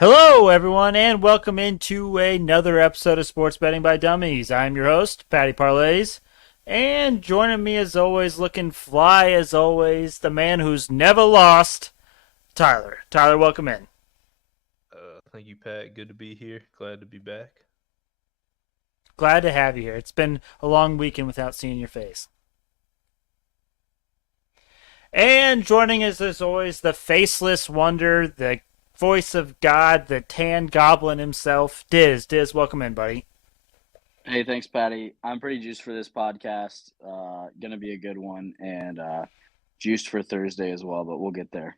Hello, everyone, and welcome into another episode of Sports Betting by Dummies. I'm your host, Patty Parlays, and joining me as always, looking fly as always, the man who's never lost, Tyler. Tyler, welcome in. Thank you, Pat. Good to be here. Glad to be back. Glad to have you here. It's been a long weekend without seeing your face. And joining us as always, the faceless wonder, the voice of God, the tan goblin himself, Dizz. Dizz, welcome in, buddy. Hey, thanks, Patty. I'm pretty juiced for this podcast. Gonna be a good one, and juiced for Thursday as well. But we'll get there.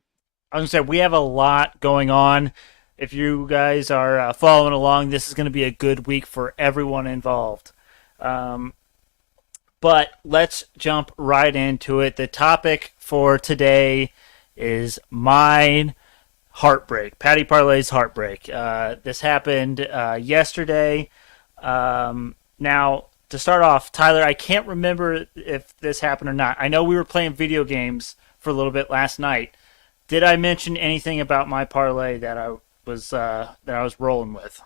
I was gonna say we have a lot going on. If you guys are following along, this is going to be a good week for everyone involved. But let's jump right into it. The topic for today is mine heartbreak. Patty Parlay's heartbreak. This happened yesterday. Now, to start off, Tyler, I can't remember if this happened or not. I know we were playing video games for a little bit last night. Did I mention anything about my parlay that I was rolling with?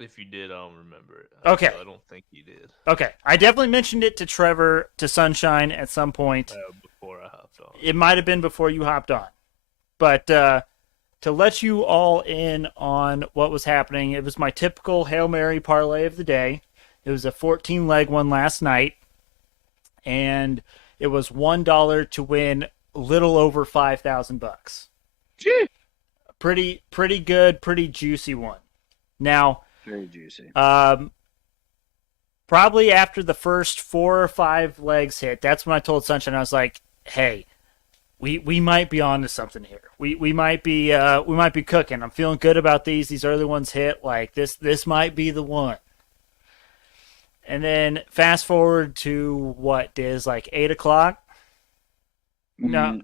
If you did, I don't remember it. Okay. I don't think you did. Okay. I definitely mentioned it to Trevor, to Sunshine at some point. Before I hopped on. It might have been before you hopped on. But to let you all in on what was happening, it was my typical Hail Mary parlay of the day. It was a 14-leg one last night, and it was $1 to win a little over $5,000. Gee. Pretty good, pretty juicy one. Now, very juicy. Probably after the first 4 or 5 legs hit, that's when I told Sunshine, I was like, "Hey, we might be onto something here. We might be cooking. I'm feeling good about these. These early ones hit. Like this might be the one." And then fast forward to what, Diz, like 8:00. No.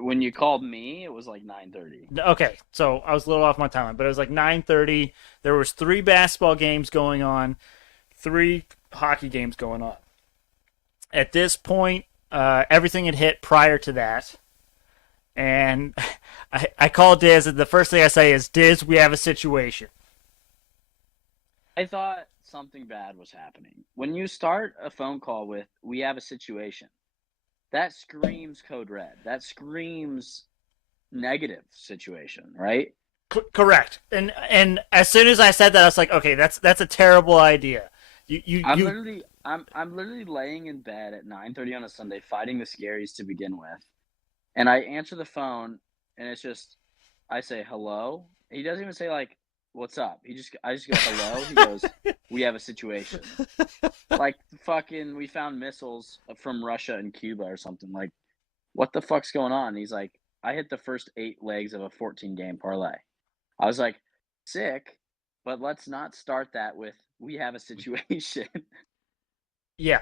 When you called me, it was like 9:30. Okay, so I was a little off my timeline, but it was like 9:30. There was 3 basketball games going on, 3 hockey games going on. At this point, everything had hit prior to that, and I call Diz, and the first thing I say is, "Diz, we have a situation." I thought something bad was happening. When you start a phone call with, "We have a situation," that screams code red. That screams negative situation, right? Correct. And as soon as I said that, I was like, okay, that's a terrible idea. I'm literally laying in bed at 9:30 on a Sunday, fighting the scaries to begin with, and I answer the phone, and it's just, I say hello. He doesn't even say like, "What's up?" I just go hello. He goes, "We have a situation." Like fucking, we found missiles from Russia and Cuba or something. Like, what the fuck's going on? And he's like, "I hit the first 8 legs of a 14-game parlay." I was like, sick, but let's not start that with, "We have a situation." Yeah,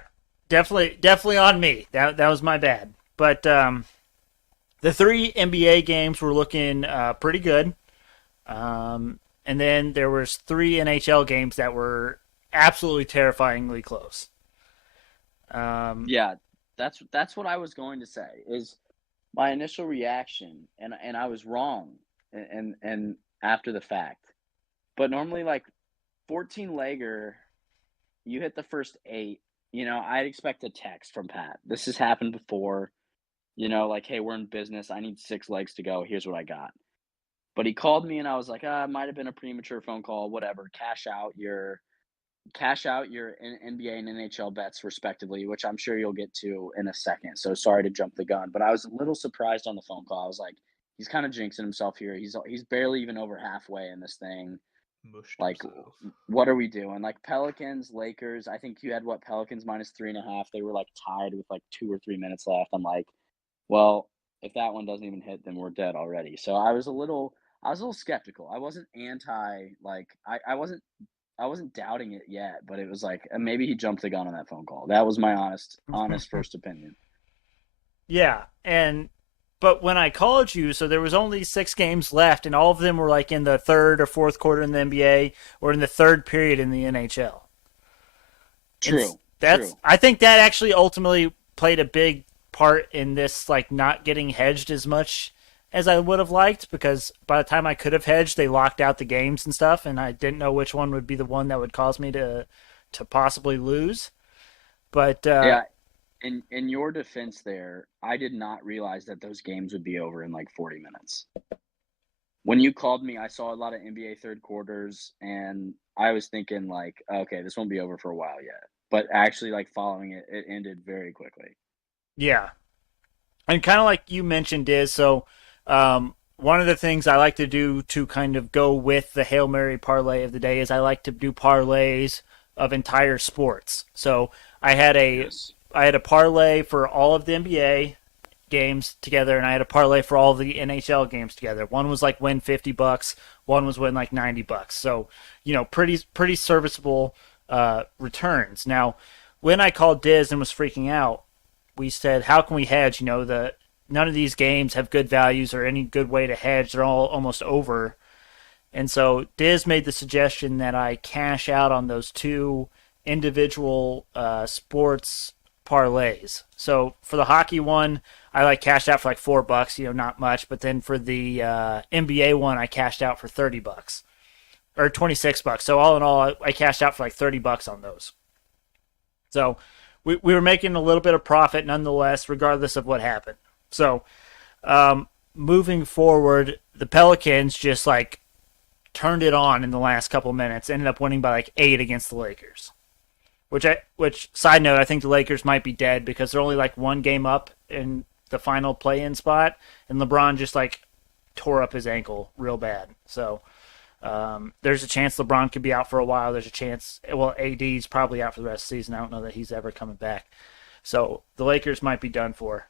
definitely on me. That was my bad. But the 3 NBA games were looking pretty good. And then there was 3 NHL games that were absolutely terrifyingly close. Yeah, that's what I was going to say. Is my initial reaction, and I was wrong, and after the fact. But normally, like 14-legger, you hit the first 8. I'd expect a text from Pat. This has happened before. Like, "Hey, we're in business. I need 6 legs to go. Here's what I got." But he called me, and I was like, it might have been a premature phone call. Whatever. Cash out your NBA and NHL bets respectively, which I'm sure you'll get to in a second. So sorry to jump the gun, but I was a little surprised on the phone call. I was like, he's kind of jinxing himself here. He's barely even over halfway in this thing. Mushed Like, himself. what are we doing? Like Pelicans, Lakers. I think you had Pelicans -3.5. They were like tied with like 2 or 3 minutes left. I'm like, well, if that one doesn't even hit, then we're dead already. So I was a little skeptical. I wasn't I wasn't doubting it yet, but it was like, maybe he jumped the gun on that phone call. That was my honest first opinion. Yeah, but when I called you, so there was only 6 games left, and all of them were like in the 3rd or 4th quarter in the NBA or in the 3rd period in the NHL. True. I think that actually ultimately played a big part in this, like, not getting hedged as much as I would have liked, because by the time I could have hedged, they locked out the games and stuff, and I didn't know which one would be the one that would cause me to possibly lose. But Yeah, in your defense there, I did not realize that those games would be over in like 40 minutes. When you called me, I saw a lot of NBA third quarters, and I was thinking like, okay, this won't be over for a while yet. But actually, like following it, it ended very quickly. yeah, and kind of like you mentioned is one of the things I like to do to kind of go with the Hail Mary parlay of the day is I like to do parlays of entire sports. So I had a Yes. I had a parlay for all of the NBA games together, and I had a parlay for all the NHL games together. One was like win $50, one was win like $90. So pretty serviceable returns. Now, when I called Dizz and was freaking out, we said, how can we hedge? None of these games have good values or any good way to hedge. They're all almost over. And so Diz made the suggestion that I cash out on those two individual sports parlays. So for the hockey one, I cashed out for like $4, not much. But then for the NBA one, I cashed out for $30 or $26. So all in all, I cashed out for like $30 on those. So we were making a little bit of profit nonetheless, regardless of what happened. So moving forward, the Pelicans just turned it on in the last couple minutes, ended up winning by like 8 against the Lakers. Which side note, I think the Lakers might be dead because they're only like one game up in the final play-in spot, and LeBron just tore up his ankle real bad. So there's a chance LeBron could be out for a while. There's a chance, AD's probably out for the rest of the season. I don't know that he's ever coming back. So the Lakers might be done for.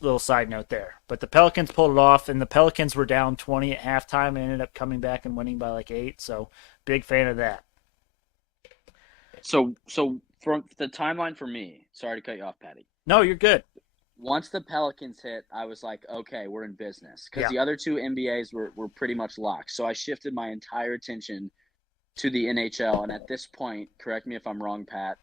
Little side note there. But the Pelicans pulled it off, and the Pelicans were down 20 at halftime and ended up coming back and winning by like 8. So big fan of that. So from the timeline for me, sorry to cut you off, Patty. No, you're good. Once the Pelicans hit, I was like, okay, we're in business. Because Yeah. the other two NBAs were pretty much locked. So I shifted my entire attention to the NHL. And at this point, correct me if I'm wrong, Pat,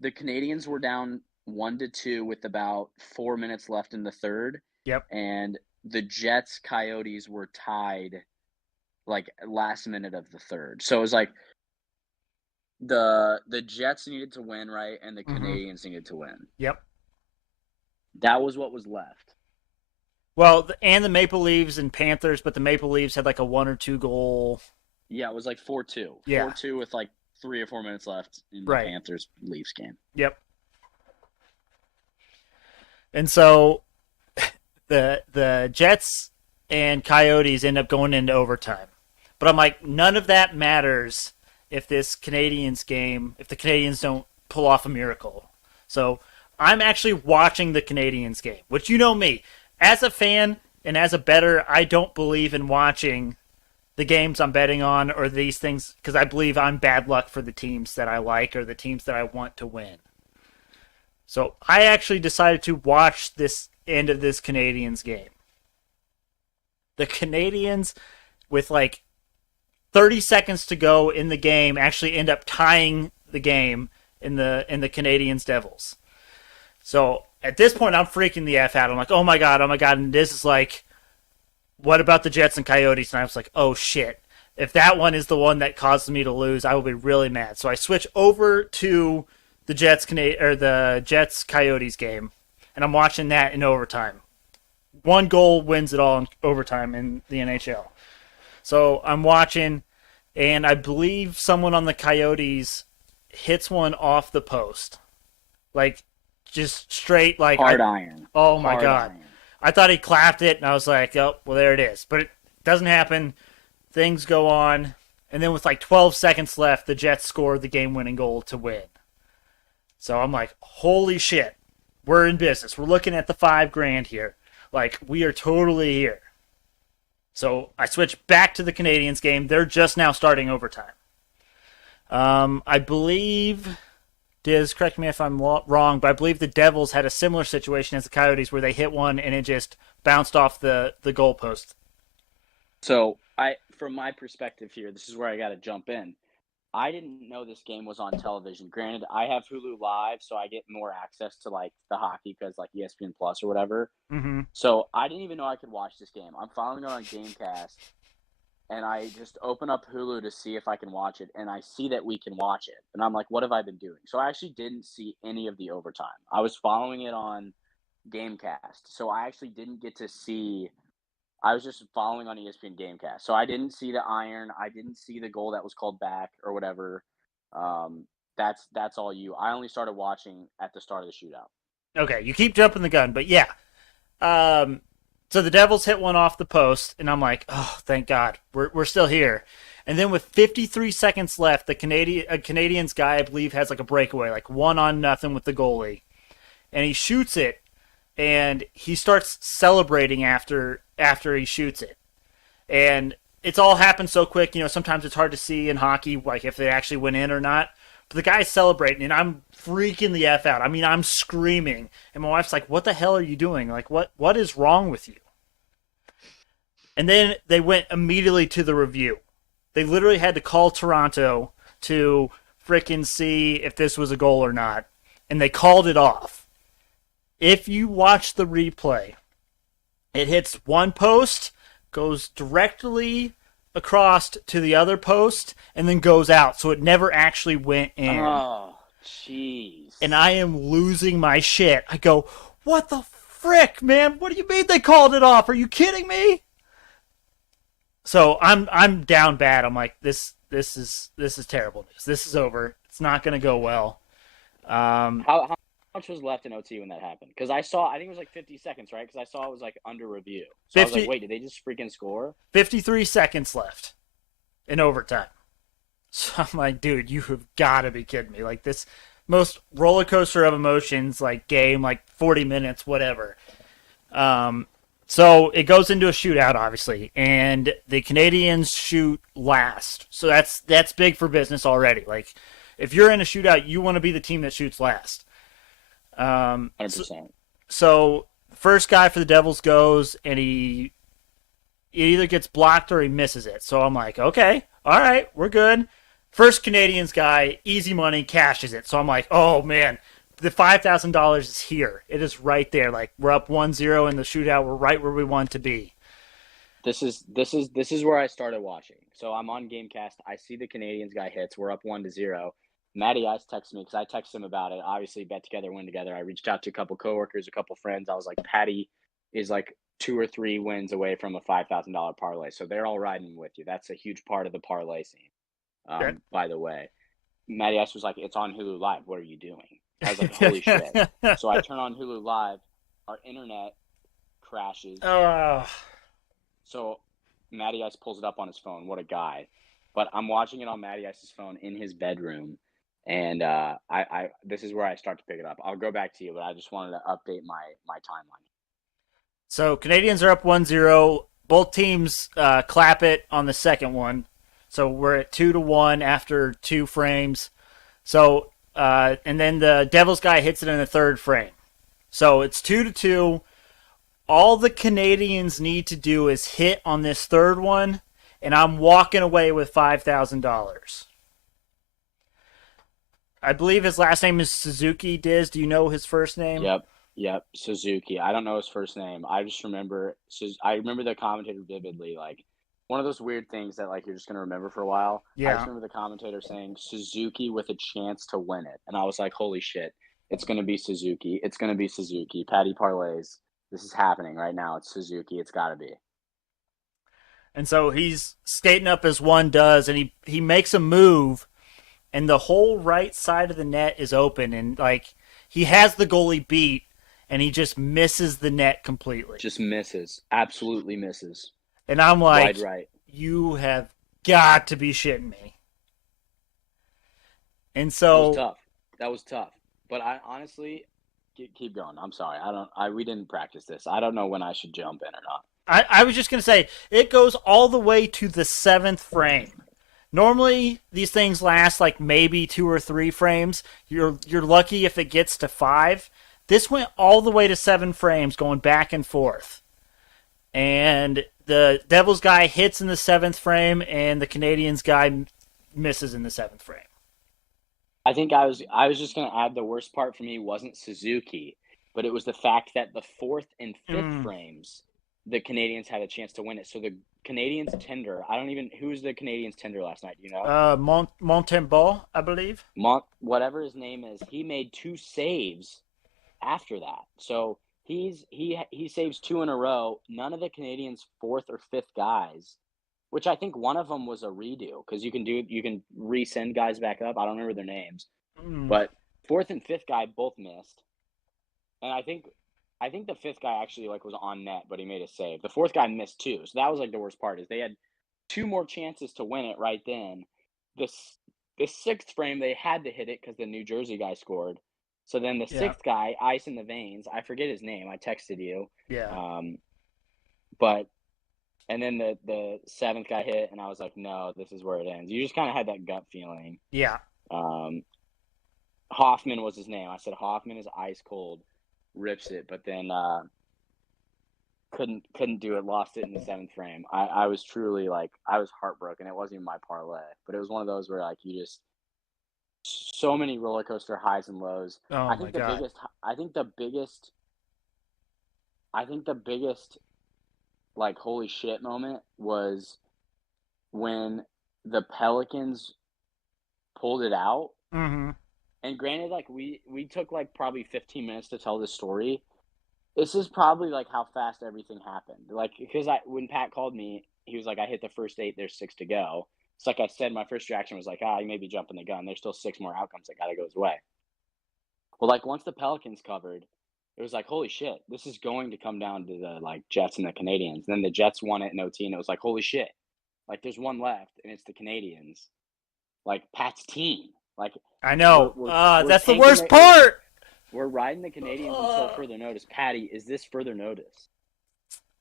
the Canadians were down 1-2 with about 4 minutes left in the third. Yep. And the Jets Coyotes were tied last minute of the third. So it was like the Jets needed to win, right? And the Canadians needed to win. Yep. That was what was left. Well, and the Maple Leafs and Panthers, but the Maple Leafs had like a 1 or 2 goal. Yeah, it was like 4-2. Yeah. 4-2 with like 3 or 4 minutes left in the Right. Panthers Leafs game. Yep. And so the Jets and Coyotes end up going into overtime. But I'm like, none of that matters if the Canadians don't pull off a miracle. So I'm actually watching the Canadians game, which you know me. As a fan and as a bettor, I don't believe in watching the games I'm betting on or these things because I believe I'm bad luck for the teams that I like or the teams that I want to win. So I actually decided to watch this end of this Canadians game. The Canadians, with 30 seconds to go in the game, actually end up tying the game in the Canadians Devils. So at this point, I'm freaking the F out. I'm like, oh my god. And this is like, what about the Jets and Coyotes? And I was like, oh shit. If that one is the one that causes me to lose, I will be really mad. So I switch over to the Jets Coyotes game, and I'm watching that in overtime. 1 goal wins it all in overtime in the NHL. So I'm watching, and I believe someone on the Coyotes hits one off the post, just straight Hard iron. Oh my Hard god! iron. I thought he clapped it, and I was like, oh well, there it is. But it doesn't happen. Things go on, and then with 12 seconds left, the Jets score the game-winning goal to win. So I'm like, holy shit, we're in business. We're looking at the $5,000 here. We are totally here. So I switch back to the Canadians game. They're just now starting overtime. I believe, Diz, correct me if I'm wrong, but I believe the Devils had a similar situation as the Coyotes where they hit one and it just bounced off the goalpost. So from my perspective here, this is where I got to jump in. I didn't know this game was on television. Granted, I have Hulu Live, so I get more access to like the hockey because like ESPN Plus or whatever. Mm-hmm. So I didn't even know I could watch this game. I'm following it on Gamecast, and I just open up Hulu to see if I can watch it, and I see that we can watch it, and I'm like, what have I been doing? So I actually didn't see any of the overtime. I was following it on Gamecast, so I actually didn't get to see. I was just following on ESPN Gamecast, so I didn't see the iron. I didn't see the goal that was called back or whatever. That's all you. I only started watching at the start of the shootout. Okay, you keep jumping the gun, but yeah. So the Devils hit one off the post, and I'm like, oh, thank God, we're still here. And then with 53 seconds left, the Canadians guy, I believe, has like a breakaway, like 1-0 with the goalie, and he shoots it, and he starts celebrating after he shoots it, and it's all happened so quick. Sometimes it's hard to see in hockey, like if they actually went in or not. But the guy's celebrating, and I'm freaking the F out. I mean, I'm screaming. And my wife's like, what the hell are you doing? Like, what is wrong with you? And then they went immediately to the review. They literally had to call Toronto to freaking see if this was a goal or not. And they called it off. If you watch the replay, it hits one post, goes directly across to the other post, and then goes out. So it never actually went in. Oh, jeez. And I am losing my shit. I go, what the frick, man? What do you mean they called it off? Are you kidding me? So I'm down bad. I'm like, this is terrible news. This is over. It's not going to go well. How much was left in OT when that happened? Because I think it was like 50 seconds, right? Because I saw it was like under review. So 50, I was like, wait, did they just freaking score? 53 seconds left in overtime. So I'm like, dude, you have got to be kidding me. Like this most roller coaster of emotions, like game, like 40 minutes, whatever. So it goes into a shootout, obviously, and the Canadians shoot last. So that's big for business already. Like if you're in a shootout, you want to be the team that shoots last. 100%. So first guy for the Devils goes, and he either gets blocked or he misses it. So I'm like, okay, all right, we're good. First Canadians guy, easy money, cashes it. So I'm like, oh man, the $5,000 is here. It is right there. Like we're up 1-0 in the shootout. We're right where we want to be. This is where I started watching. So I'm on Gamecast. I see the Canadians guy hits. We're up 1-0. Matty Ice texted me because I texted him about it. Obviously, bet together, win together. I reached out to a couple coworkers, a couple friends. I was like, Patty is like 2 or 3 wins away from a $5,000 parlay. So they're all riding with you. That's a huge part of the parlay scene. Okay. By the way, Matty Ice was like, it's on Hulu Live. What are you doing? I was like, holy shit. So I turn on Hulu Live. Our internet crashes. Oh. So Matty Ice pulls it up on his phone. What a guy. But I'm watching it on Matty Ice's phone in his bedroom. And I this is where I start to pick it up. I'll go back to you, but I just wanted to update my timeline. So Canadians are up 1-0. Both teams clap it on the second one. So we're at 2-1 after 2 frames. So and then the Devils guy hits it in the third frame. So it's 2-2. All the Canadians need to do is hit on this third one, and I'm walking away with $5,000. I believe his last name is Suzuki. Dizz, do you know his first name? Yep, Suzuki. I don't know his first name. I just remember the commentator vividly. Like one of those weird things that like you're just gonna remember for a while. Yeah. I just remember the commentator saying Suzuki with a chance to win it, and I was like, holy shit, it's gonna be Suzuki. It's gonna be Suzuki. Patty parlays. This is happening right now. It's Suzuki. It's got to be. And so he's skating up as one does, and he makes a move, and the whole right side of the net is open, and like he has the goalie beat, and he just misses the net completely. Just misses. Absolutely misses. And I'm like, wide right. You have got to be shitting me. And so That was tough. But I honestly keep going. I'm sorry. We didn't practice this. I don't know when I should jump in or not. I was just going to say, it goes all the way to the 7th frame. Normally, these things last like maybe 2 or 3 frames. You're lucky if it gets to 5. This went all the way to 7 frames, going back and forth. And the Devils guy hits in the 7th frame, and the Canadians guy misses in the 7th frame. I think I was just gonna add the worst part for me wasn't Suzuki, but it was the fact that the 4th and 5th Mm. frames, the Canadians had a chance to win it. So the Canadians tender, I don't even who was the Canadians tender last night, do you know? Montembeau, I believe. Whatever his name is, he made 2 saves after that. So he saves 2 in a row. None of the Canadians' 4th or 5th guys, which I think one of them was a redo because you can resend guys back up. I don't remember their names, Mm. but 4th and 5th guy both missed, and I think the 5th guy actually like was on net, but he made a save. The 4th guy missed too, so that was like the worst part is they had 2 more chances to win it right then. This the 6th frame they had to hit it because the New Jersey guy scored. So then the Yeah. 6th guy, ice in the veins. I forget his name. I texted you. Yeah. Um, but and then the 7th guy hit, and I was like, no, this is where it ends. You just kind of had that gut feeling. Yeah. Um, Hoffman was his name. I said Hoffman is ice cold, rips it, but then couldn't do it. Lost it in the 7th frame. I was truly like I was heartbroken. It wasn't even my parlay, but it was one of those where like you just so many roller coaster highs and lows. Oh I my think the God. biggest. I think the biggest. I think the biggest like holy shit moment was when the Pelicans pulled it out. Mm-hmm. And granted, like we took like probably 15 minutes to tell this story. This is probably like how fast everything happened. Like because I when Pat called me, he was like, "I hit the first 8. There's 6 to go." It's like I said, my first reaction was like, you may be jumping the gun. There's still 6 more outcomes that gotta go his way. Well, like once the Pelicans covered, it was like, holy shit, this is going to come down to the like Jets and the Canadians. And then the Jets won it in OT, and it was like, holy shit, like there's one left, and it's the Canadians, like Pat's team. Like I we're know. we're we're That's the tanking worst it. We're part. we're riding the Canadians until further notice. Patty, is this further notice?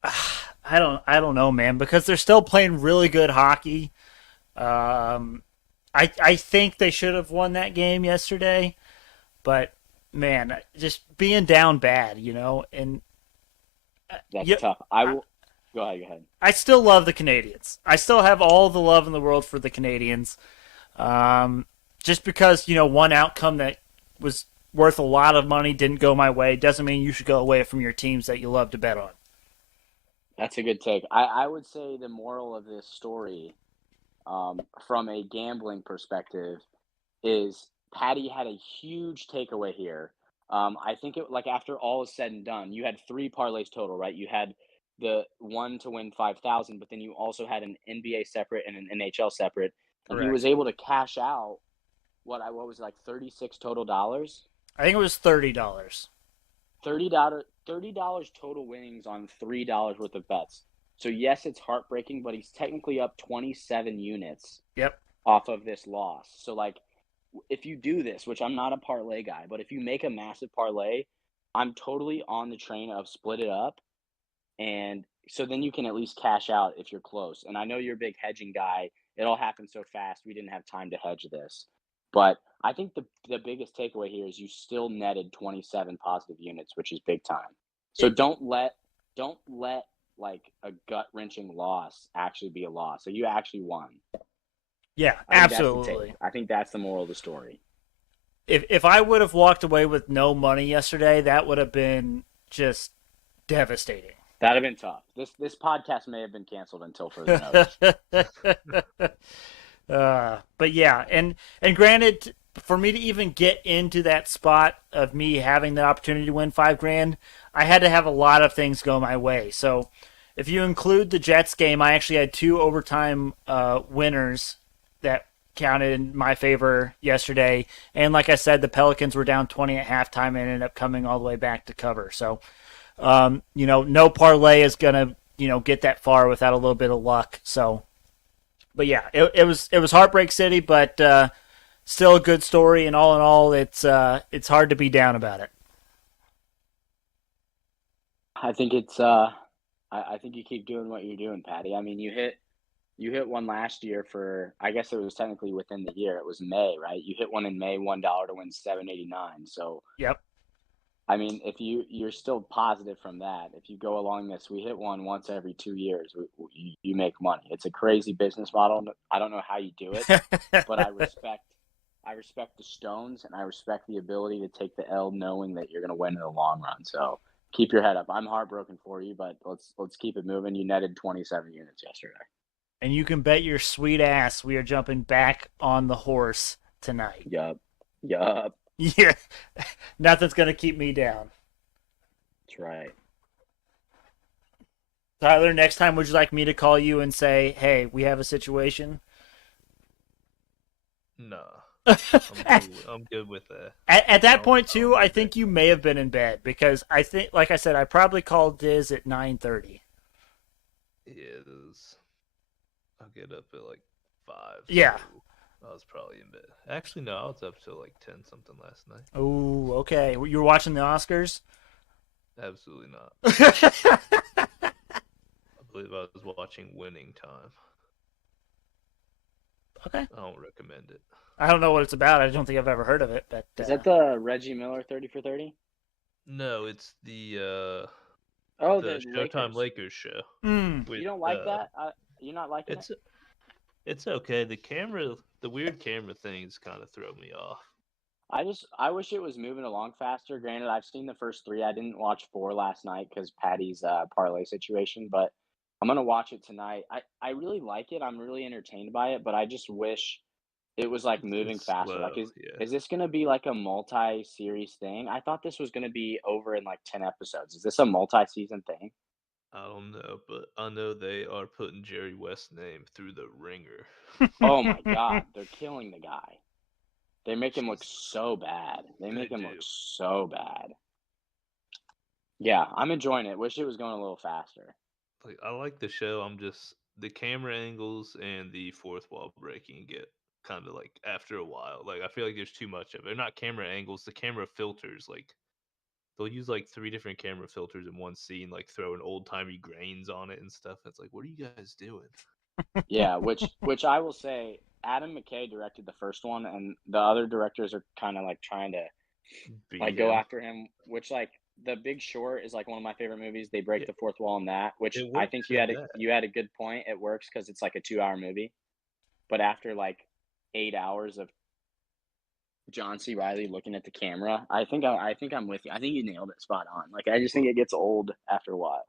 I don't know, man, because they're still playing really good hockey. Um, I think they should have won that game yesterday, but man, just being down bad, and That's yeah, tough. I I, will go ahead. Go ahead. I still love the Canadians. I still have all the love in the world for the Canadians. Um, just because one outcome that was worth a lot of money didn't go my way doesn't mean you should go away from your teams that you love to bet on. That's a good take. I would say the moral of this story, from a gambling perspective, is Patty had a huge takeaway here. I think it like after all is said and done, you had 3 parlays total, right? You had the one to win 5,000, but then you also had an NBA separate and an NHL separate, and he was Correct. able to cash out what was it, like 36 total dollars. I think it was $30. $30 total winnings on $3 worth of bets. So yes, it's heartbreaking, but he's technically up 27 units Yep. off of this loss. So like if you do this, which I'm not a parlay guy, but if you make a massive parlay, I'm totally on the train of split it up, and so then you can at least cash out if you're close. And I know you're a big hedging guy. It all happened so fast. We didn't have time to hedge this. But I think the biggest takeaway here is you still netted 27 positive units, which is big time. So It, don't let like a gut-wrenching loss actually be a loss. So you actually won. yeah, I think that's the take. absolutely. I think that's the moral of the story. If I would have walked away with no money yesterday, that would have been just devastating. That'd have been tough. This podcast may have been canceled until further notice. But yeah, and granted, for me to even get into that spot of me having the opportunity to win 5 grand, I had to have a lot of things go my way. So if you include the Jets game, I actually had 2 overtime winners that counted in my favor yesterday. And like I said, the Pelicans were down 20 at halftime and ended up coming all the way back to cover. So, no parlay is going to, get that far without a little bit of luck. So, but yeah, it was Heartbreak City, but still a good story. And all in all, it's hard to be down about it. I think it's I think you keep doing what you're doing, Patty. I mean, you hit one last year for I guess it was technically within the year. It was May, right? You hit one in May, $1 to win 789. So Yep. I mean, if you're still positive from that, if you go along this, we hit one once every 2 years. You make money. It's a crazy business model. I don't know how you do it, but I respect the Stones, and I respect the ability to take the L, knowing that you're going to win in the long run. So keep your head up. I'm heartbroken for you, but let's keep it moving. You netted 27 units yesterday. And you can bet your sweet ass we are jumping back on the horse tonight. Yup, yup. Yeah, nothing's gonna keep me down. That's right. Tyler, next time, would you like me to call you and say, "Hey, we have a situation"? Nah, at, I'm good with that. at that point I don't too, I need think that. you may have been in bed because I think, like I said, I probably called Dizz at 9:30. Yeah, it is. I'll get up at like 5, Yeah. so I was probably in bed. Actually, no, I was up till like 10 something last night. Oh, okay. You were watching the Oscars. Absolutely not. I believe I was watching Winning Time. Okay. I don't recommend it. I don't know what it's about. I don't think I've ever heard of it, but Is that the Reggie Miller 30 for 30? No, it's the Oh, the the Showtime Lakers. Lakers show mm, You with don't like that? You're not liking it? it's okay. The weird camera things kind of throw me off. I wish it was moving along faster. Granted, I've seen the first three. I didn't watch four last night because Patty's parlay situation, but I'm gonna watch it tonight. I really like it. I'm really entertained by it, but I just wish it was like moving It's faster. slow, Like, yeah. is this gonna be like a multi-series thing? I thought this was gonna be over in like 10 episodes. Is this a multi-season thing? I don't know, but I know they are putting Jerry West's name through the ringer. Oh my God, they're killing the guy. They make him look Jesus, so bad. They they make him look do. so bad. Yeah, I'm enjoying it. Wish it was going a little faster. Like I like the show. I'm just the camera angles and the fourth wall breaking get kind of like after a while. Like I feel like there's too much of it. They're not camera angles. The camera filters like they'll use like three different camera filters in one scene, like throwing old timey grains on it and stuff. It's like, what are you guys doing? Yeah, which I will say, Adam McKay directed the first one, and the other directors are kind of like trying to Beat like go him. after him. Which like The Big Short is like one of my favorite movies. They break Yeah, the fourth wall in that, which it I think works in that. you had a good point. It works because it's like a 2 hour movie. But after like 8 hours of John C. Riley looking at the camera, I think I'm with you. I think you nailed it spot on. Like I just think Well, it gets old after a while.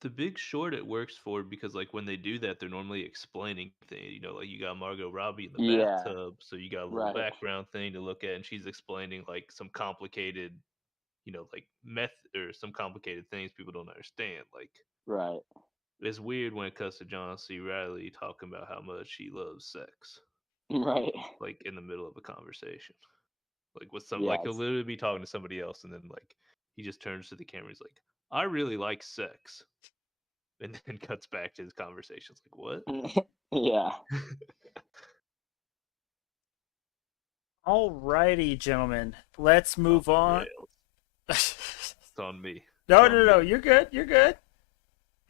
The Big Short it works for because like when they do that, they're normally explaining things. You know, like you got Margot Robbie in the Yeah, bathtub, so you got a little right, background thing to look at, and she's explaining like some complicated, like meth or some complicated things people don't understand. Like right, it's weird when it comes to John C. Riley talking about how much he loves sex, right. like in the middle of a conversation. Like with some, Yeah, like he'll it's literally be talking to somebody else, and then like he just turns to the camera. He's like, "I really like sex," and then cuts back to his conversation. It's like, what? yeah. Alrighty, gentlemen. Let's Off move the on. rails. no, It's on me. It's no, on no. me. You're good. You're good.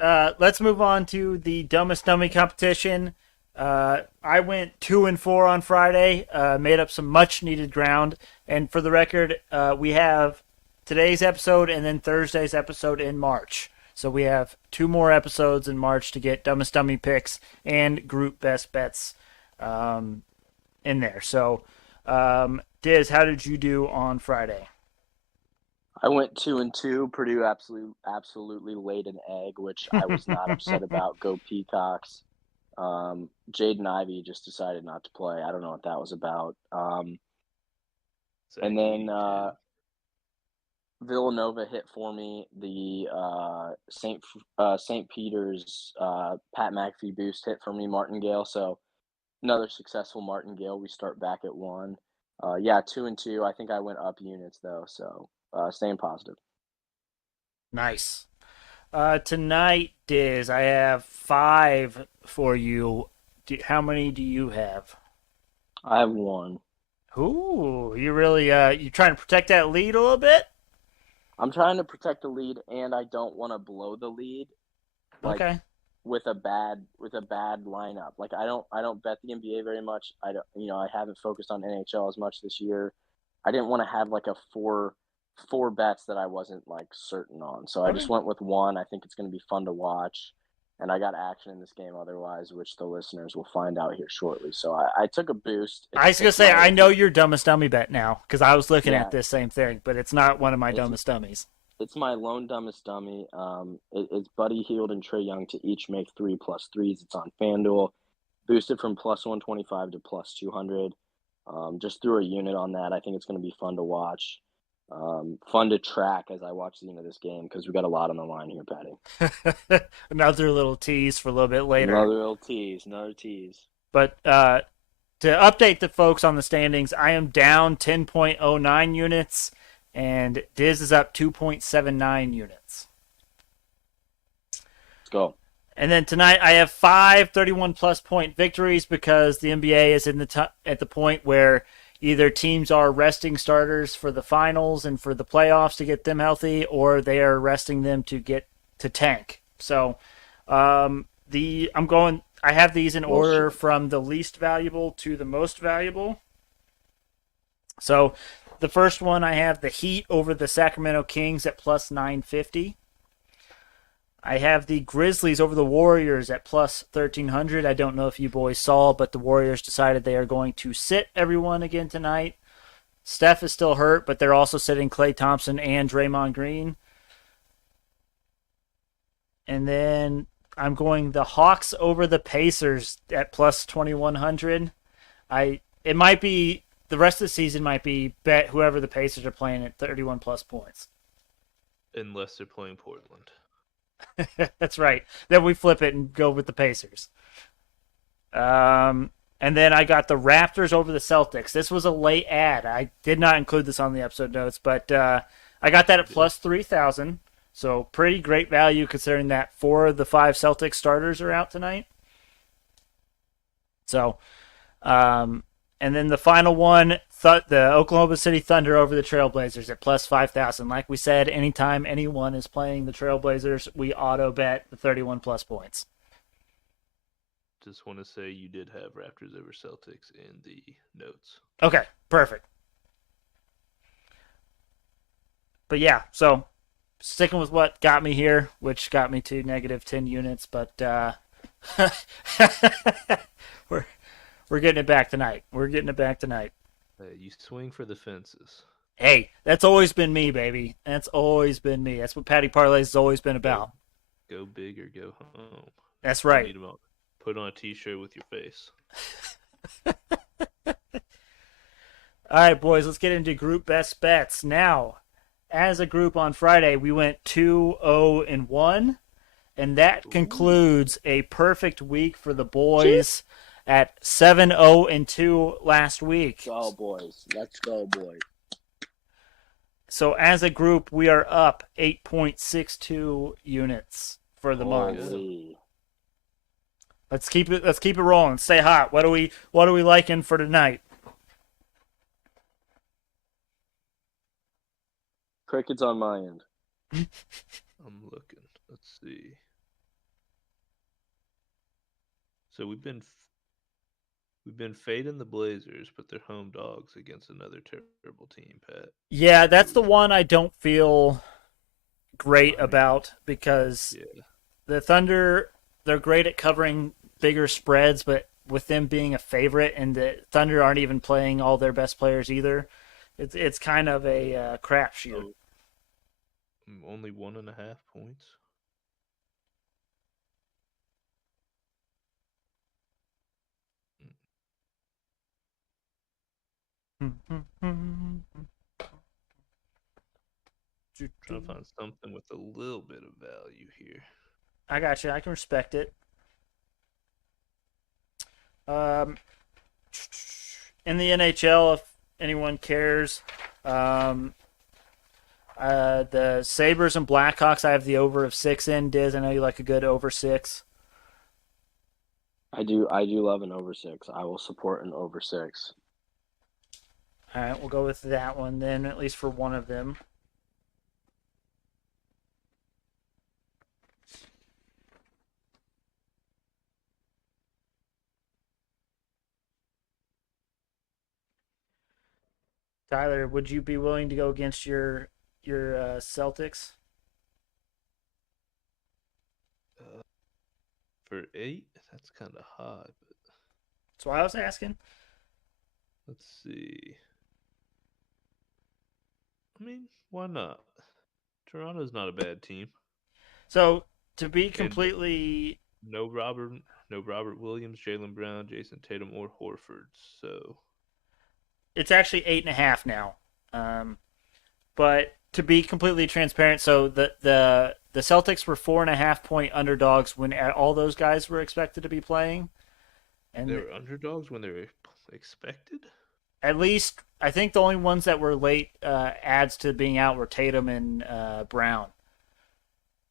Let's move on to the dumbest dummy competition. I went 2-4 on Friday. Made up some much needed ground. And for the record, we have today's episode and then Thursday's episode in March. So we have 2 more episodes in March to get dumbest dummy picks and group best bets in there. So, Diz, how did you do on Friday? I went 2-2. Purdue absolutely laid an egg, which I was not upset about. Go Peacocks. Jaden Ivey just decided not to play. I don't know what that was about. And Zach then Edey, kid. Villanova hit for me. The St. Peter's Pat McAfee boost hit for me. Martingale. So another successful Martingale. We start back at 1. Yeah, 2-2. I think I went up units though. So staying positive. Nice. Tonight, Diz, I have 5 for you. How many do you have? I have 1. Ooh, you really you trying to protect that lead a little bit? I'm trying to protect the lead, and I don't want to blow the lead, like Okay. with a bad lineup. Like I don't bet the NBA very much. I don't I haven't focused on NHL as much this year. I didn't want to have like a four bets that I wasn't like certain on. So I Okay. just went with one. I think it's going to be fun to watch. And I got action in this game otherwise, which the listeners will find out here shortly. So I took a boost. I was gonna say I know your dumbest dummy bet now because I was looking at this same thing, but it's not one of my dumbest dummies. It's my lone dumbest dummy. It's Buddy Hield and Trae Young to each make 3+3s. It's on FanDuel. Boosted from +125 to +200. Just threw a unit on that. I think it's going to be fun to watch. Fun to track as I watch the end of this game because we got a lot on the line here, Patty. Another little tease for a little bit later. Another tease. But to update the folks on the standings, I am down 10.09 units, and Dizz is up 2.79 units. Let's go. And then tonight I have 5 31-plus point victories because the NBA is at the point where either teams are resting starters for the finals and for the playoffs to get them healthy, or they are resting them to get to tank. So I have these in order from the least valuable to the most valuable. So the first one, I have the Heat over the Sacramento Kings at +950. I have the Grizzlies over the Warriors at +1300. I don't know if you boys saw, but the Warriors decided they are going to sit everyone again tonight. Steph is still hurt, but they're also sitting Klay Thompson and Draymond Green. And then I'm going the Hawks over the Pacers at +2100. It might be the rest of the season might be bet whoever the Pacers are playing at 31+ points. Unless they're playing Portland. That's right. Then we flip it and go with the Pacers. And then I got the Raptors over the Celtics. This was a late ad. I did not include this on the episode notes, but I got that at +3000. So pretty great value considering that 4 of the 5 Celtics starters are out tonight. So, and then the final one, the Oklahoma City Thunder over the Trailblazers at +5000. Like we said, anytime anyone is playing the Trailblazers, we auto bet the 31+ points. Just want to say you did have Raptors over Celtics in the notes. Okay, perfect. But yeah, so sticking with what got me here, which got me to -10 units, but we're getting it back tonight. You swing for the fences. Hey, that's always been me, baby. That's always been me. That's what Patty Parlays has always been about. Go big or go home. That's right. Put on a t-shirt with your face. All right, boys, let's get into group best bets. Now, as a group on Friday, we went 2-0-1, and that concludes a perfect week for the boys at 7-0-2 last week. Let's go, boys. So as a group, we are up 8.62 units for the month. Let's keep it rolling. Stay hot. What are we liking for tonight? Crickets on my end. I'm looking. Let's see. So we've been fading the Blazers, but they're home dogs against another terrible team, Pat. Yeah, that's the one I don't feel great about because the Thunder, they're great at covering bigger spreads, but with them being a favorite and the Thunder aren't even playing all their best players either, it's kind of a crapshoot. Only 1.5 points. Trying to find something with a little bit of value here. I got you. I can respect it. In the NHL, if anyone cares, the Sabres and Blackhawks, I have the over of 6 in. Diz, I know you like a good over 6. I do love an over 6. I will support an over 6. All right, we'll go with that one then, at least for one of them. Tyler, would you be willing to go against your your Celtics? For 8, that's kind of high. But That's why I was asking. let's see. I mean, why not? Toronto's not a bad team. So to be And completely, no Robert Williams, Jaylen Brown, Jason Tatum, or Horford. So it's actually 8.5 now. But to be completely transparent, so the Celtics were 4.5 point underdogs when all those guys were expected to be playing, they and were underdogs when they were expected. at least I think the only ones that were late adds to being out were Tatum and Brown.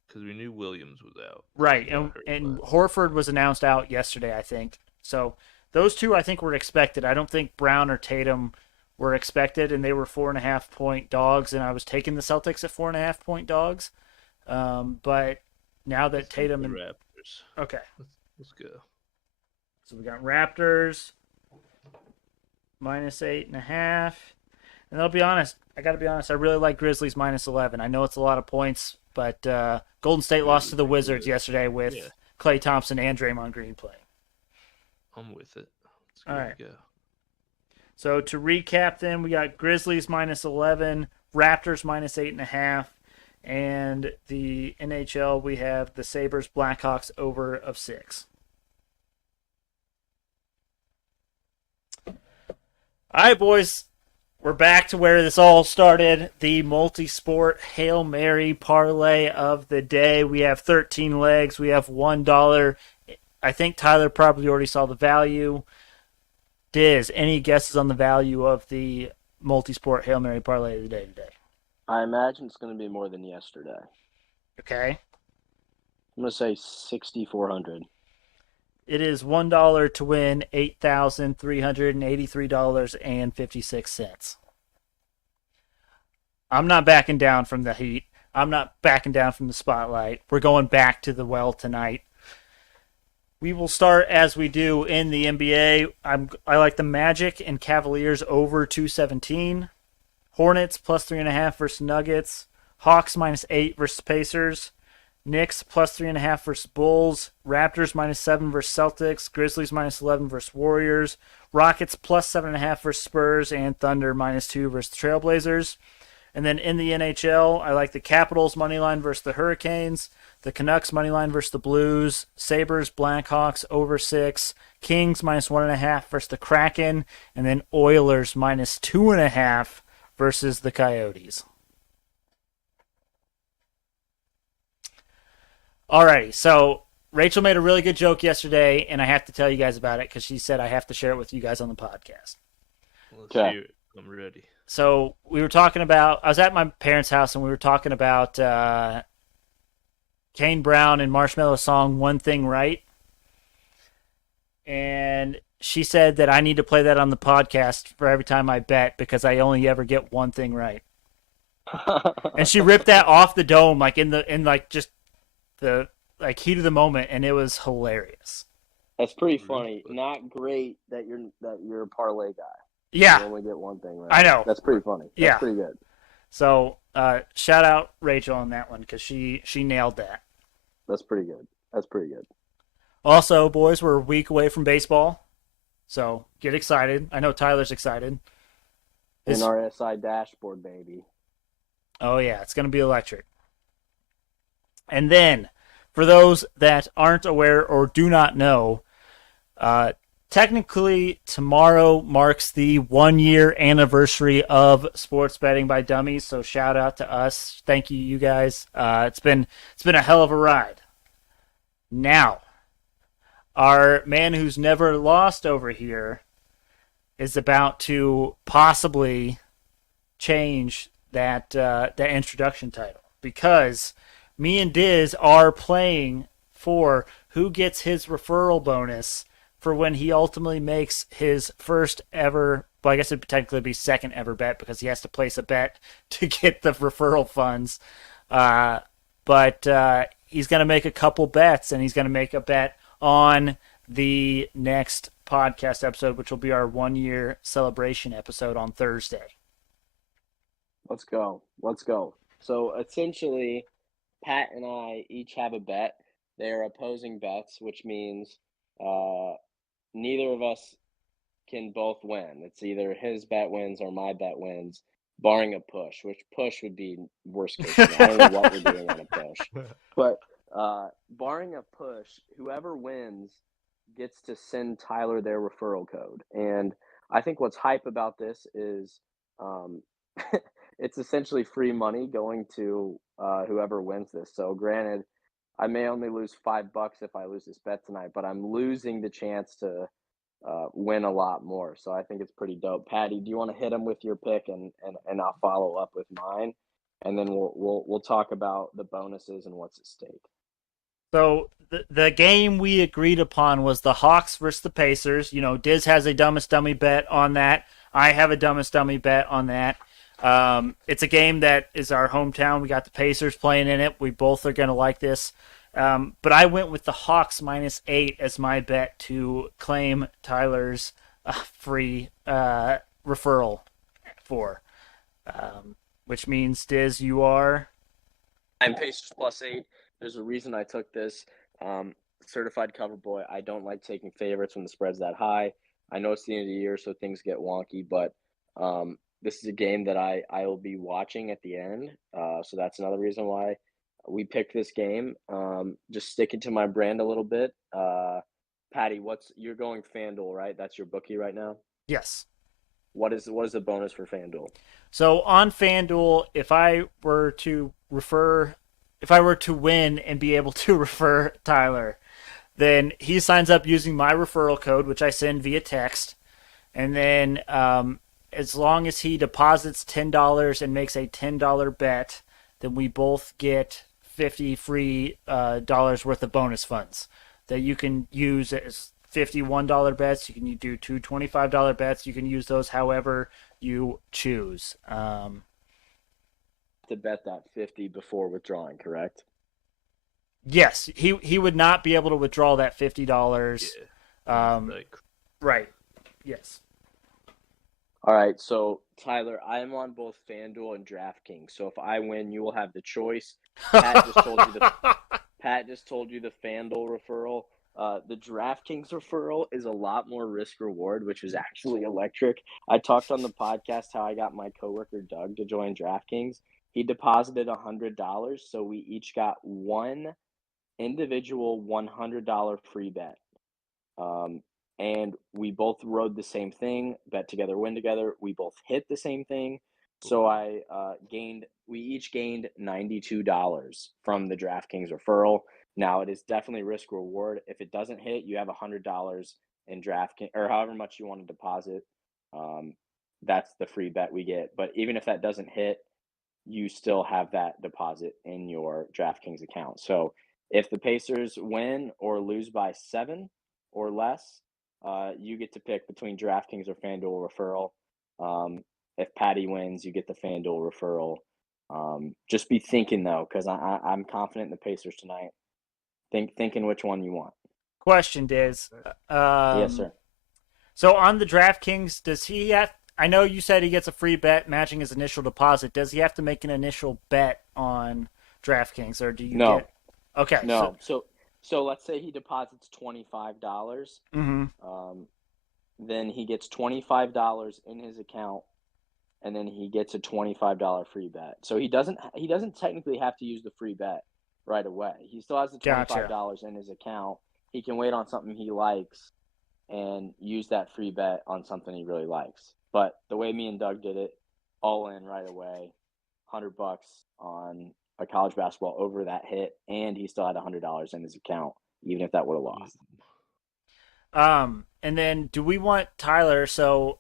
Because we knew Williams was out. Right, He got and hurt and last. Horford was announced out yesterday, I think. So those two I think were expected. I don't think Brown or Tatum were expected, and they were 4.5 point dogs, and I was taking the Celtics at 4.5 point dogs. But now that Let's take Tatum the and Raptors. okay, Let's go. so we got Raptors -8.5, and I'll be honest. I got to be honest. I really like Grizzlies -11. I know it's a lot of points, but Golden State lost to the Wizards yesterday with Yeah. Klay Thompson and Draymond Green playing. I'm with it. Let's All right. go. So to recap, then we got Grizzlies -11, Raptors -8.5, and the NHL we have the Sabres Blackhawks over of 6. All right, boys, we're back to where this all started. The multi-sport Hail Mary parlay of the day. We have 13 legs. We have $1. I think Tyler probably already saw the value. Dizz, any guesses on the value of the multi-sport Hail Mary parlay of the day today? I imagine it's going to be more than yesterday. Okay. I'm going to say 6,400. It is $1 to win $8,383.56. I'm not backing down from the heat. I'm not backing down from the spotlight. We're going back to the well tonight. We will start as we do in the NBA. I like the Magic and Cavaliers over 217. Hornets +3.5 versus Nuggets. Hawks -8 versus Pacers. Knicks +3.5 versus Bulls. Raptors -7 versus Celtics. Grizzlies -11 versus Warriors. Rockets +7.5 versus Spurs. And Thunder -2 versus Trailblazers. And then in the NHL, I like the Capitals moneyline versus the Hurricanes, the Canucks moneyline versus the Blues, Sabres, Blackhawks over 6, Kings -1.5 versus the Kraken, and then Oilers -2.5 versus the Coyotes. Alrighty, so Rachel made a really good joke yesterday, and I have to tell you guys about it because she said I have to share it with you guys on the podcast. Let's Okay. hear it. I'm ready. So we were talking about, I was at my parents' house and we were talking about Kane Brown and Marshmello's song One Thing Right. And she said that I need to play that on the podcast for every time I bet because I only ever get one thing right. And she ripped that off the dome like in just the like heat of the moment, and it was hilarious. That's pretty funny. Not great that you're a parlay guy. Yeah. You only get one thing right. I know. That's pretty funny. That's Yeah. pretty good. So shout out Rachel on that one because she nailed that. That's pretty good. That's pretty good. Also, boys, we're a week away from baseball, so get excited. I know Tyler's excited. NRSI dashboard, baby. Oh yeah, it's going to be electric. And then, for those that aren't aware or do not know, technically tomorrow marks the 1-year anniversary of sports betting by Dummies. So shout out to us. Thank you, you guys. It's been a hell of a ride. Now, our man who's never lost over here is about to possibly change that introduction title because me and Dizz are playing for who gets his referral bonus for when he ultimately makes his first ever, well, I guess it'd technically be second ever bet because he has to place a bet to get the referral funds. But he's going to make a couple bets, and he's going to make a bet on the next podcast episode, which will be our 1-year celebration episode on Thursday. Let's go. Let's go. So essentially, Pat and I each have a bet. They are opposing bets, which means uh, neither of us can both win. It's either his bet wins or my bet wins, barring a push, which push would be worst case scenario. I don't know what we're doing on a push. But barring a push, whoever wins gets to send Tyler their referral code. And I think what's hype about this is um, it's essentially free money going to whoever wins this. So, granted, I may only lose $5 if I lose this bet tonight, but I'm losing the chance to win a lot more. So I think it's pretty dope. Patty, do you want to hit him with your pick and I'll follow up with mine, and then we'll talk about the bonuses and what's at stake. So the game we agreed upon was the Hawks versus the Pacers. You know, Dizz has a dumbest dummy bet on that. I have a dumbest dummy bet on that. It's a game that is our hometown. We got the Pacers playing in it. We both are going to like this. But I went with the Hawks -8 as my bet to claim Tyler's free referral for. Which means, Diz, you are. I'm Pacers +8. There's a reason I took this. Certified cover boy. I don't like taking favorites when the spread's that high. I know it's the end of the year, so things get wonky, but this is a game that I will be watching at the end. So that's another reason why we picked this game. Just sticking to my brand a little bit. Patty, you're going FanDuel, right? That's your bookie right now. Yes. What is the bonus for FanDuel? So on FanDuel, if I were to win and be able to refer Tyler, then he signs up using my referral code, which I send via text. And then as long as he deposits $10 and makes a $10 bet, then we both get 50 free dollars worth of bonus funds that you can use as $51 bets. You can do two $25 bets. You can use those however you choose. To bet that 50 before withdrawing, correct? Yes, he would not be able to withdraw that $50. Yeah. Right. Yes. All right, so Tyler, I am on both FanDuel and DraftKings. So if I win, you will have the choice. Pat just told you the FanDuel referral. The DraftKings referral is a lot more risk reward, which is actually electric. I talked on the podcast how I got my coworker Doug to join DraftKings. He deposited $100, so we each got one individual $100 free bet. And we both rode the same thing, bet together, win together. We both hit the same thing. So we each gained $92 from the DraftKings referral. Now it is definitely risk reward. If it doesn't hit, you have $100 in DraftKings or however much you want to deposit. That's the free bet we get. But even if that doesn't hit, you still have that deposit in your DraftKings account. So if the Pacers win or lose by 7 or less, you get to pick between DraftKings or FanDuel referral. If Patty wins, you get the FanDuel referral. Just be thinking though, because I'm confident in the Pacers tonight. Thinking which one you want. Question, Diz. Yes, sir. So on the DraftKings, does he have? I know you said he gets a free bet matching his initial deposit. Does he have to make an initial bet on DraftKings, or do you? No. Okay. No. So let's say he deposits $25. Mm-hmm. Then he gets $25 in his account, and then he gets a $25 free bet. So he doesn't technically have to use the free bet right away. He still has the $25 in his account. He can wait on something he likes and use that free bet on something he really likes. But the way me and Doug did it, all in right away, $100 on a college basketball over that hit, and he still had $100 in his account, even if that would have lost. And then do we want Tyler? So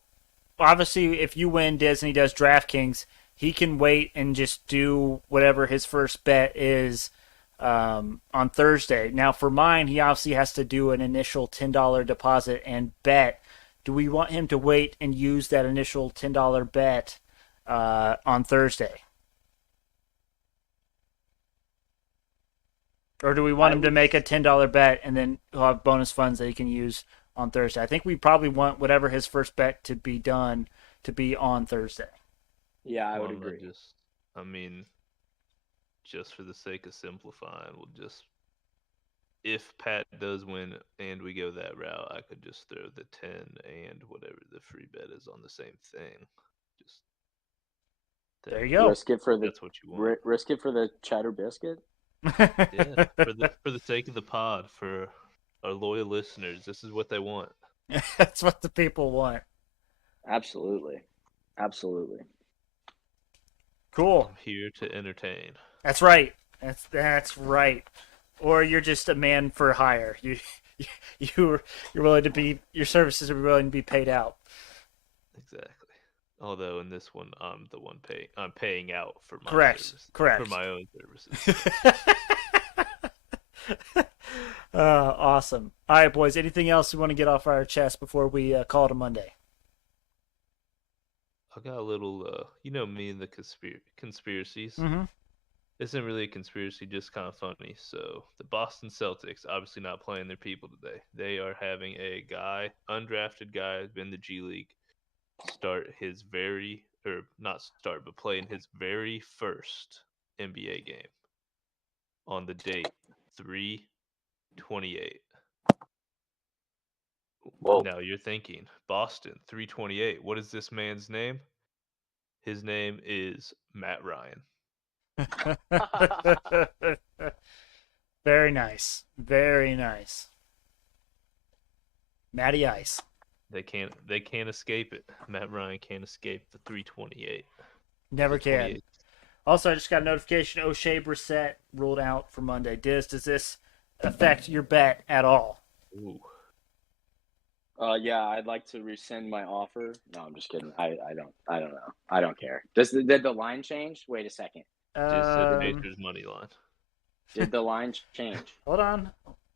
obviously, if you win, Disney does DraftKings, he can wait and just do whatever his first bet is on Thursday. Now, for mine, he obviously has to do an initial $10 deposit and bet. Do we want him to wait and use that initial $10 bet on Thursday? Or do we want him to make a $10 bet and then he'll have bonus funds that he can use on Thursday? I think we probably want whatever his first bet to be done to be on Thursday. Yeah, I would agree. just for the sake of simplifying, we'll just, if Pat does win and we go that route, I could just throw the 10 and whatever the free bet is on the same thing. Just There you go. Risk it for the That's what you want. risk it for the cheddar biscuit. Yeah, for the sake of the pod, for our loyal listeners, this is what they want. That's what the people want. Absolutely. Cool. I'm here to entertain. That's right. That's right. Or you're just a man for hire. You're willing to be, your services are willing to be paid out. Exactly. Although in this one, I'm the one paying. I'm paying out for my Correct. for my own services. Awesome. All right, boys. Anything else we want to get off our chest before we call it a Monday? I got a little, you know me and the conspiracies. Mm-hmm. This isn't really a conspiracy, just kind of funny. So the Boston Celtics, obviously not playing their people today. They are having a guy, undrafted guy, been in the G League, play in his very first NBA game on the date 3/28. Whoa. Now you're thinking, Boston, 3/28. What is this man's name? His name is Matt Ryan. Very nice. Very nice. Matty Ice. They can't escape it. Matt Ryan can't escape the 3/28. Never The can. 28. Also, I just got a notification. O'Shea Brissett ruled out for Monday. Dizz, does this affect your bet at all? Ooh. Yeah, I'd like to rescind my offer. No, I'm just kidding. I don't know. I don't care. Did the line change? Wait a second. Just said Pacers money line. Did the line change? Hold on.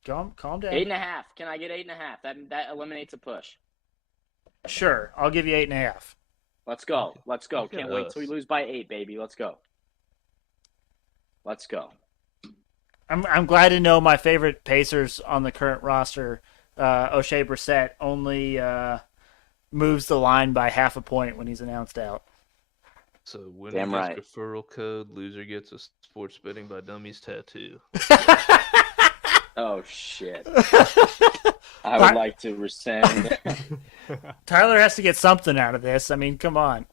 Calm down. 8.5. Can I get 8.5? That eliminates a push. Sure, I'll give you 8.5. Let's go. Look Can't at wait us. till we lose by 8, baby. Let's go. I'm glad to know my favorite Pacers on the current roster, O'Shea Brissett, only moves the line by half a point when he's announced out. So winner Damn gets right. referral code, loser gets a sports betting by Dummies tattoo. Oh shit. I would like to rescind. Tyler has to get something out of this. I mean, come on.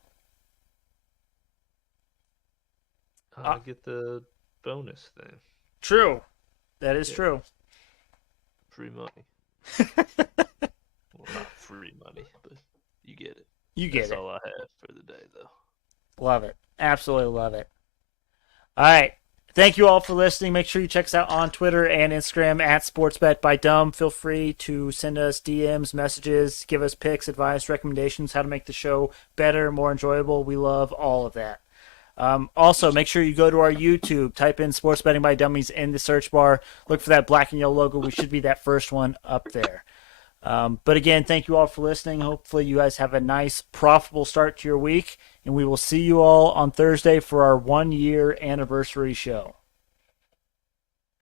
I get the bonus thing. True. That is Yeah. true. Free money. Well, not free money, but you get it. You get That's it. all I have for the day, though. Love it. Absolutely love it. All right. Thank you all for listening. Make sure you check us out on Twitter and Instagram at SportsBetByDumb. Feel free to send us DMs, messages, give us picks, advice, recommendations, how to make the show better, more enjoyable. We love all of that. Also, make sure you go to our YouTube, type in Sports Betting by Dummies in the search bar. Look for that black and yellow logo. We should be that first one up there. But again, thank you all for listening. Hopefully you guys have a nice, profitable start to your week. And we will see you all on Thursday for our 1-year anniversary show.